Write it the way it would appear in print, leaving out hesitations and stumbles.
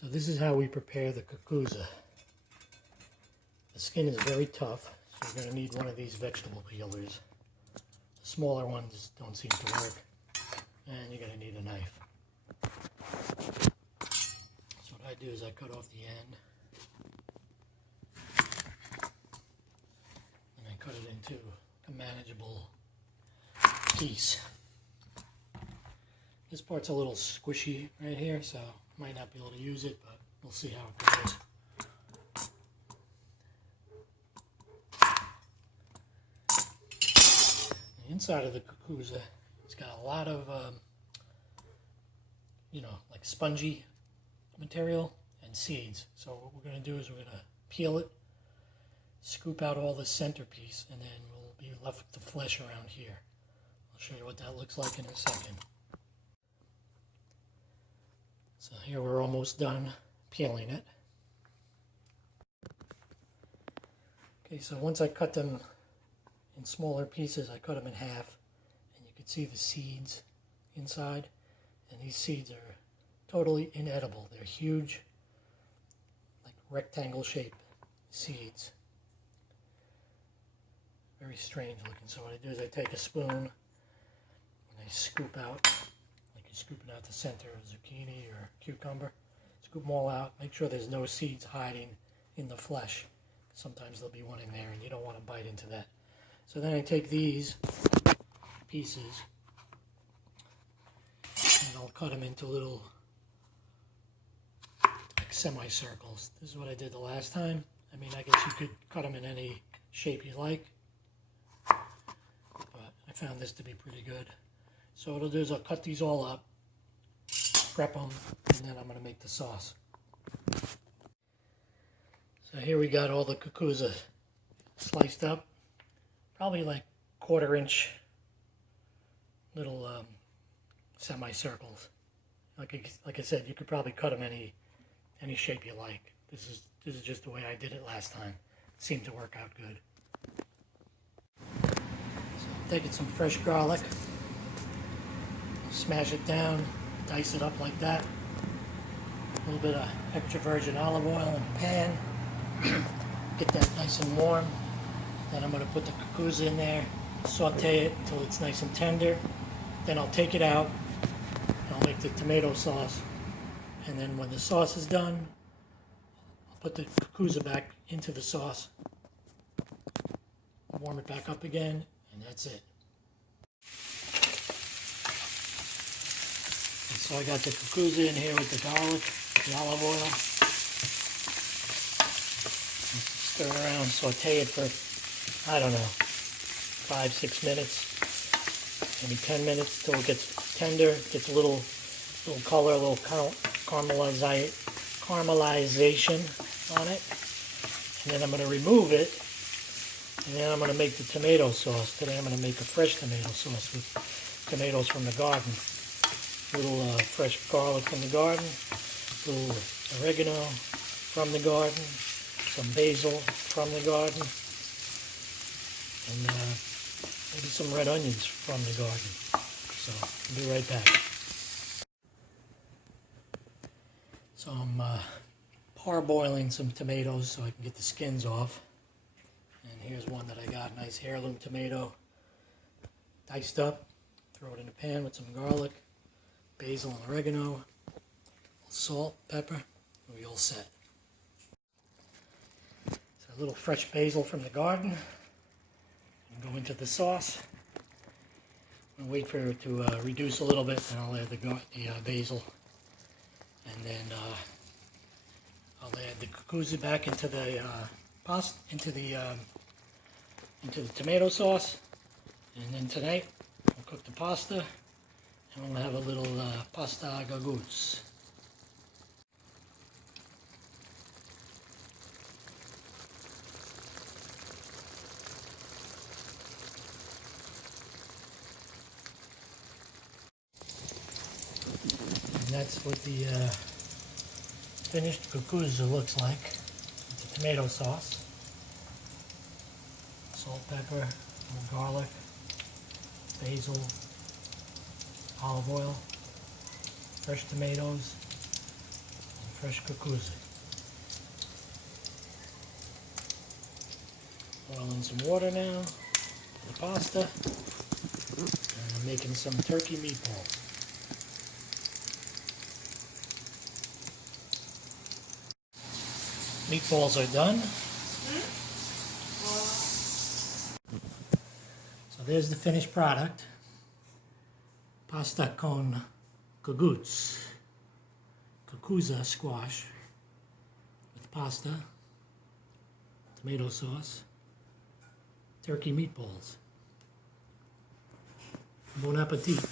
So this is how we prepare the cucuzza. The skin is very tough, so you're going to need one of these vegetable peelers. The smaller ones don't seem to work, and you're going to need a knife. So what I do is I cut off the end, and I cut it into a manageable piece. This part's a little squishy right here, so I might not be able to use it, but we'll see how it goes. The inside of the cucuzza, it's got a lot of, like spongy material and seeds. So what we're going to do is we're going to peel it, scoop out all the centerpiece, and then we'll be left with the flesh around here. I'll show you what that looks like in a second. So here we're almost done peeling it. Okay, so once I cut them in smaller pieces, I cut them in half, and you can see the seeds inside, and these seeds are totally inedible. They're huge, like rectangle shaped seeds. Very strange looking. So what I do is I take a spoon and I scoop out, like you're scooping out the center of zucchini or cucumber. Scoop them all out. Make sure there's no seeds hiding in the flesh. Sometimes there'll be one in there and you don't want to bite into that. So then I take these pieces and I'll cut them into little like semicircles. This is what I did the last time. I mean, I guess you could cut them in any shape you like, but I found this to be pretty good. So what I'll do is I'll cut these all up, prep them, and then I'm going to make the sauce. So here we got all the cucuzza sliced up, probably like 1/4 inch little semicircles. Like I said, you could probably cut them any shape you like. This is just the way I did it last time. It seemed to work out good. So I'm taking some fresh garlic, smash it down, dice it up like that. A little bit of extra virgin olive oil in the pan. Get that nice and warm. Then I'm going to put the cucuzza in there, saute it until it's nice and tender. Then I'll take it out and I'll make the tomato sauce. And then when the sauce is done, I'll put the cucuzza back into the sauce, warm it back up again, and that's it. And so I got the cucuzza in here with the garlic, the olive oil. Stir it around, saute it for, I don't know, 5-6 minutes, maybe 10 minutes till it gets tender, gets a little color, a little caramelization on it. And then I'm going to remove it, and then I'm going to make the tomato sauce. Today I'm going to make a fresh tomato sauce with tomatoes from the garden. A little fresh garlic from the garden, a little oregano from the garden, some basil from the garden, and maybe some red onions from the garden. So I'll be right back. So I'm parboiling some tomatoes so I can get the skins off. And here's one that I got, nice heirloom tomato, diced up. Throw it in a pan with some garlic, basil and oregano, salt, pepper, and we're all set. A little fresh basil from the garden, and go into the sauce. And wait for it to reduce a little bit, and I'll add the basil, and then I'll add the cucuzza back into the into the tomato sauce, and then tonight I'll cook the pasta, and we'll have a little pasta googootz. And that's what the finished cucuzza looks like. It's a tomato sauce, salt, pepper, garlic, basil, olive oil, fresh tomatoes, and fresh cucuzza. Boil in some water now for the pasta. And I'm making some turkey meatballs. Meatballs are done. So there's the finished product. Pasta con googootz. Cucuzza squash with pasta, tomato sauce, turkey meatballs. Bon appetit.